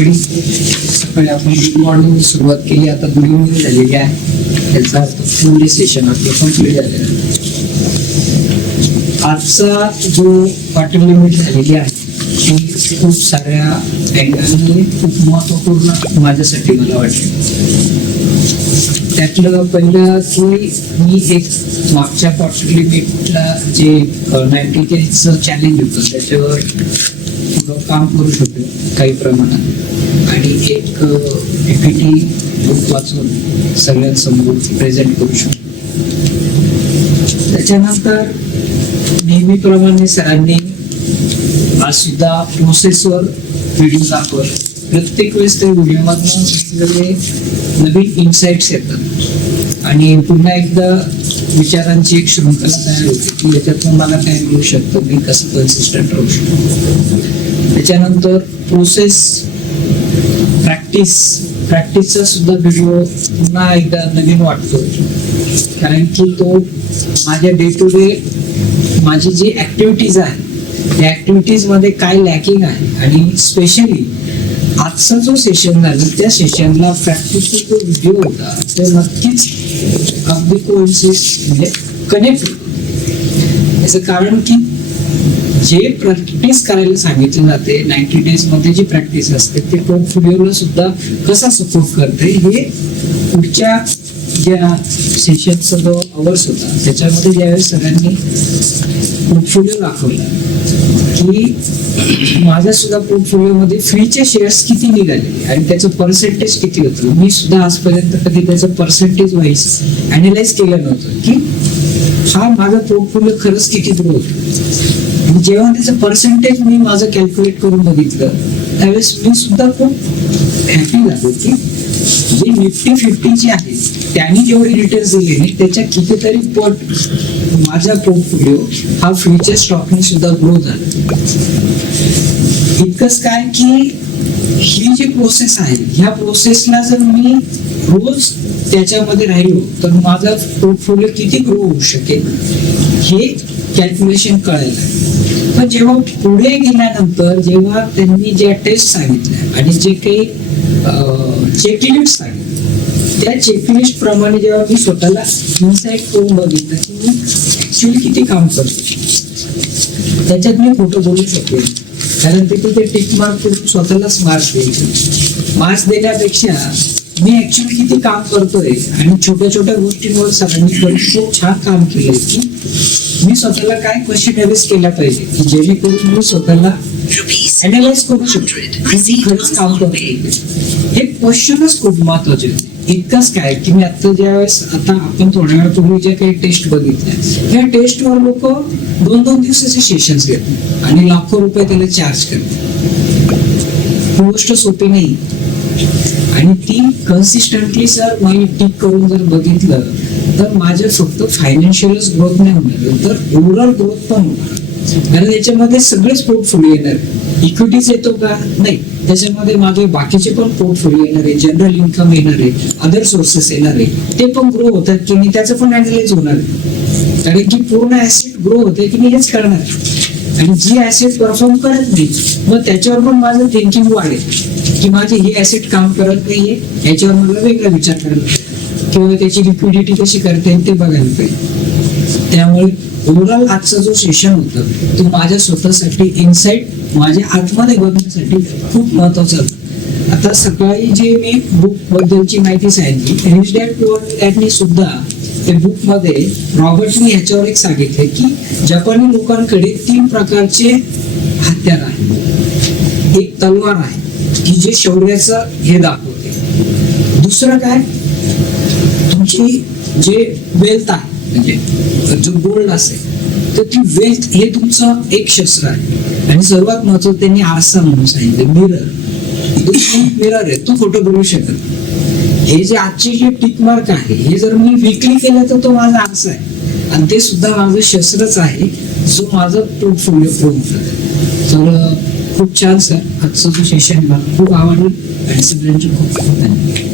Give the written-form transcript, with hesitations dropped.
Everybody. सकाळी आपण good morning सुरुवात केली, आता गुड इव्हनिंग झालेली आहे. याचा अर्थ फुल सेशन आपलं कंप्लीट झालेलं आहे. आजचा जो क्वार्टर लिमिट झालेली आहे ती खूप साऱ्या अँगलने खूप महत्वपूर्ण माझ्यासाठी मला वाटतं. त्यातलं पहिलं की मी एक मागच्या क्वार्टर लिमिटला जे 90 डेजचं चॅलेंज होतं त्याच्यावर थोडं काम करू शकतो काही प्रमाणात, आणि एक PPT बुक वाचून सगळ्यांसमोर प्रेझेंट करू शकतो. त्याच्यानंतर नेहमीप्रमाणे सरांनी आज सुद्धा प्रोसेसवर व्हिडिओ दाखवला. प्रत्येक वेळेस त्या व्हिडिओमधून वेगवेगळे नवीन इन्साइट्स येतात आणि पुन्हा एकदा विचारांची एक शृंखला तयार होते की याच्यातून मला काय मिळू शकतं, मी कसं कन्सिस्टंट राहू शकतो. त्याच्यानंतर प्रोसेस प्रॅक्टिसचा सुद्धा व्हिडिओ पुन्हा एकदा नवीन वाटतो, कारण की तो माझ्या डे टू डे माझी जी ऍक्टिव्हिटीज आहे त्या ऍक्टिव्हिटीज मध्ये काय लॅकिंग आहे, आणि स्पेशली आजचा जो सेशन झाला त्या सेशनला प्रॅक्टिसचा जो व्हिडिओ होता तो नक्कीच अगदी म्हणजे कनेक्ट. याचं कारण की जे प्रॅक्टिस करायला सांगितलं जाते 90 डेज मध्ये जी प्रॅक्टिस असते ते पोर्टफोलिओला सुद्धा कसा सपोर्ट करते हे पुढच्या ज्या सेशनचा जो अवर्स होता त्याच्यामध्ये ज्यावेळेस सगळ्यांनी पोर्टफोलिओ दाखवला की माझ्या सुद्धा पोर्टफोलिओमध्ये फ्रीचे शेअर्स किती निघाले आणि त्याचं पर्सेंटेज किती होतं. मी सुद्धा आजपर्यंत कधी त्याचं पर्सेंटेज वाईज अॅनालाइज केलं नव्हतं की हा माझा पोर्टफोलिओ खरंच किती ग्रो होतो. जेव्हा त्याचं पर्सेंटेज मी माझं कॅल्क्युलेट करून बघितलं त्यावेळेस मी सुद्धा खूप हॅपी झालो की जे निफ्टी 50 जे आहे त्यांनी जेवढे रिटर्न्स दिले नाही त्याच्या कितीतरी पट माझा पोर्टफोलिओ हा फ्युचर स्टॉकने सुद्धा ग्रो झाला. इतकंच काय की ही जी प्रोसेस आहे ह्या प्रोसेसला जर मी रोज त्याच्यामध्ये राहिलो तर माझा पोर्टफोलिओ किती ग्रो होऊ शकेल हे कॅल्क्युलेशन कळायला. पण जेव्हा पुढे गेल्यानंतर जेव्हा त्यांनी ज्या टेस्ट सांगितल्या आणि जे काही चेकलिस्ट सांगितलं त्या चेकलिस्ट प्रमाणे जेव्हा मी स्वतःला इन्साइट करून बघितलं की मी ऍक्च्युअली किती काम करतो त्याच्यात मी खोटं बोलू शकेल, कारण तिथे टिक मार्क करून स्वतःलाच मार्क्स द्यायचे. मार्क्स देण्यापेक्षा मी ऍक्च्युअली किती काम करतोय आणि छोट्या छोट्या गोष्टींवर सरांनी खूप छान काम केलंय की मी स्वतःला काय क्वेश्चनरीज केल्या पाहिजे की जेणेकरून मी स्वतःला अॅनालाइज करू शकतो खरंच काम करते. हे क्वेश्चनच खूप महत्वाचे. इतकंच काय की मी आता आपण थोड्या वेळापूर्वी ज्या काही टेस्ट बघितल्या या टेस्टवर लोक 2-2 दिवसाचे सेशन्स घेतात आणि लाखो रुपये त्याला चार्ज करतात. ही गोष्ट सोपी नाही आणि ती कन्सिस्टंटली जर मी टिक करून जर बघितलं तर माझं फक्त फायनान्शियलच ग्रोथ नाही होणार तर ओव्हरऑल ग्रोथ पण होणार. कारण याच्यामध्ये सगळेच पोर्टफोलिओ येणार. इक्विटीज येतो का? नाही. त्याच्यामध्ये माझे बाकीचे पण पोर्टफोलिओ येणार आहे, जनरल इन्कम येणार आहे, अदर सोर्सेस येणार आहे, ते पण ग्रो होतात की नाही त्याचं पण अॅनालाइज होणार आहे. कारण की पूर्ण ऍसेट ग्रो होते की नाही हेच करणार, आणि जी ऍसेट परफॉर्म करत नाही मग त्याच्यावर पण माझं थिंकिंग वाढेल की माझे हे ऍसेट काम करत नाहीये, याच्यावर मला वेगळा विचार करायला पाहिजे किंवा त्याची लिक्विडिटी कशी करता येईल ते बघायला पाहिजे. त्यामुळे ओव्हरऑल आजचा जो सेशन होता तो माझ्या स्वतःसाठी इन्साइट माझ्या आतमध्ये बघण्यासाठी खूप महत्वाचा होता. आता सकाळी जे मी बुक बद्दलची माहिती सांगितली रिच डॅड पुअर डॅडनी सुद्धा त्या बुक मध्ये रॉबर्टनी ह्याच्यावर एक सांगितले की जपानी लोकांकडे 3 प्रकारचे हत्यार आहेत. एक तलवार आहे की जे शौर्याचं हे दाखवते. दुसरं काय, तुमची जे वेल्थ आहे म्हणजे जो गोल्ड असेल तर ती वेल्थ हे तुमचं एक शस्त्र आहे. आणि सर्वात महत्वाचं त्यांनी आरसा म्हणून सांगितलं, मिरर आहे, तो खोटं बोलू शकत. हे जे आजचे जे टिक मार्क आहे हे जर मी विकली केलं तर तो माझा आरसा आहे आणि ते सुद्धा माझं शस्त्रच आहे जो माझं पोर्टफोलिओ प्रूव्ह करतो. तर खूप छान सर, आजचं जो सेशन मला खूप आवडलं आणि सगळ्यांचे खूप खूप धन्यवाद.